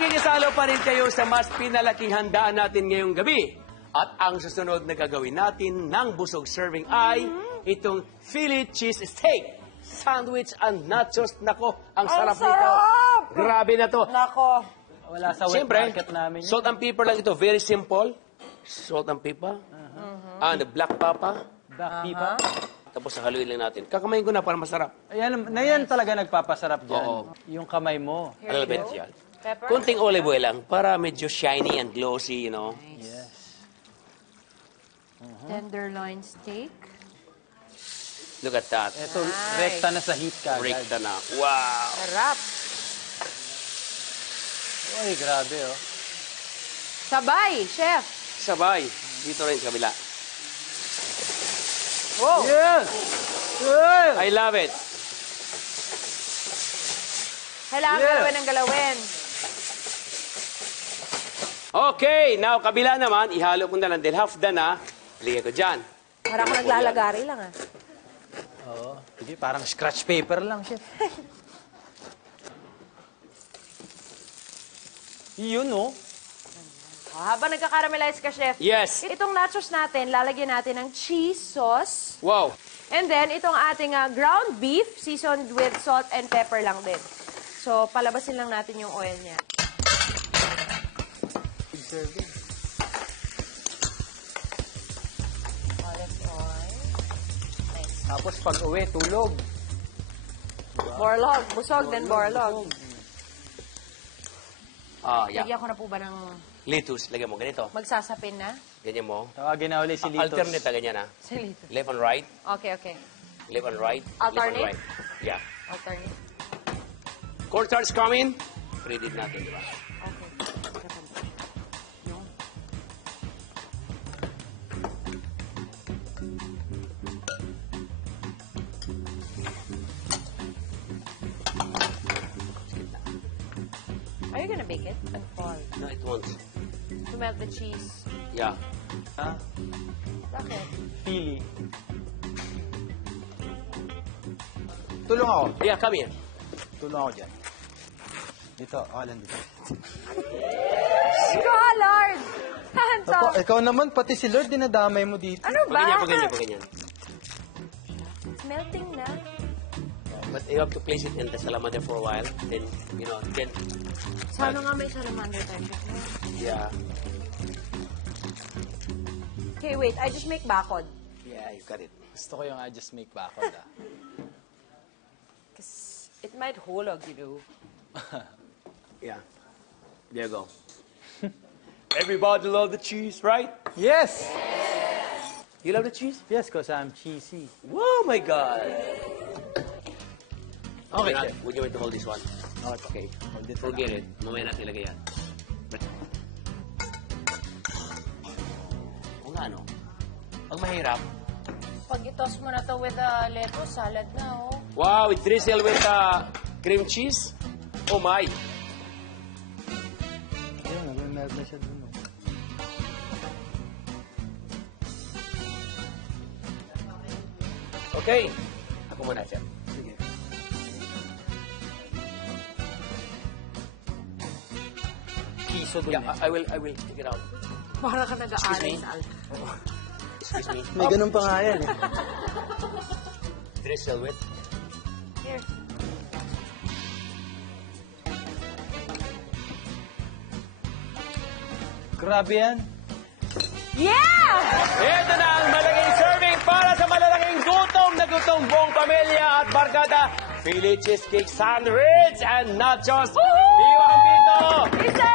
Nakikisalo pa rin kayo sa mas pinalaking handaan natin ngayong gabi. At ang susunod na gagawin natin ng busog serving ay itong Philly cheese steak, sandwich and nachos. Nako, ang sarap nito. Grabe na to. Nako. Wala sa wet Siyempre, market namin. salt and pepper lang ito. Very simple. Salt and pepper. And black pepper. Black pepper. Tapos haluin lang natin. Kakamayin ko na para masarap. Ayan, na yan talaga nagpapasarap dyan. Oo. Yung kamay mo. A little bit yan. Pepper? Kunting olive oil lang para medyo shiny and glossy, you know. Yes. Tenderloin steak. Look at that. Ito, rekta na sa heat ka. Rekta na. Wow. Sarap. Uy, grabe oh. Sabay, chef. Sabay. Dito rin sa kabila. Wow. Yes! Yes! I love it. Kailangan galawin ng galawin. Okay, now kabila naman, ihalo ko na lang dahil half done na. Ligay ko dyan. Para ako naglalagari lang ah. Oo. Hindi, parang scratch paper lang, chef. Yun, oh. Habang nagka-caramelize ka, chef. Yes. Itong nachos natin, lalagyan natin ng cheese sauce. Wow. And then, itong ating ground beef, seasoned with salt and pepper lang din. So, palabasin lang natin yung oil niya. Good serving. Olive oil. Nice. Tapos pag uwi, tulog. Borlog. Busog, then borlog. Yeah. Lagyan ko na po ba ng Lettuce, lagyan mo. Ganito. magsasapin na? Ganyan mo. Tawagin na ulit si Litos. Alternate na ganyan, ha? Salito. Left and right. Okay, okay. Left and right. Alternate? Left and right. Yeah. Alternate. Cornstarch coming. Pre-did natin, di ba? Okay. Yun. Are you gonna bake it and fall? No, it won't. To melt the cheese. Yeah. Ha? Bakit? Pili. Tulong ako. Yeah, come here. Tulong ako dyan. Dito, alan dito. Scholar! Hands off! Ikaw naman, pati si Lord, dinadamay mo dito. Ano ba? Paganyan. It's melting na. But you have to place it in the salamander for a while. Then, you know, then, Sana nga may salamander tayo. yeah. Okay, wait. I just make bakod. Yeah, you got it. Gusto ko yung I just make bakod, ah. Because it might hulog, you know. Yeah. There you go. Everybody love the cheese, right? Yes! You love the cheese? Yes, because I'm cheesy. Oh my God. Okay, Now, chef. would you want to hold this one? Okay. Hold it Forget it. Mamaya natin ilagay yan. O nga, no? Pag mahirap. Pag itos mo na to with lettuce, salad na, oh. Wow, it drizzle with cream cheese. Oh my. Ayun, nag-melt na siya dun. Okay. Ako muna, chef. Sige. Kiso dun. Yeah, I will take it out. Para ka nag-aaral Excuse me? sa alcohol. Excuse me. May ganun pa nga yan, eh. Drizzle with. Here. Grabe yan. Yeah! Ito na ang malaking serving para sa malalaking gutom na gutom buong pamilya at barkada. Philly cheesecake sandwich and nachos. Woohoo! Iwan dito! Isa!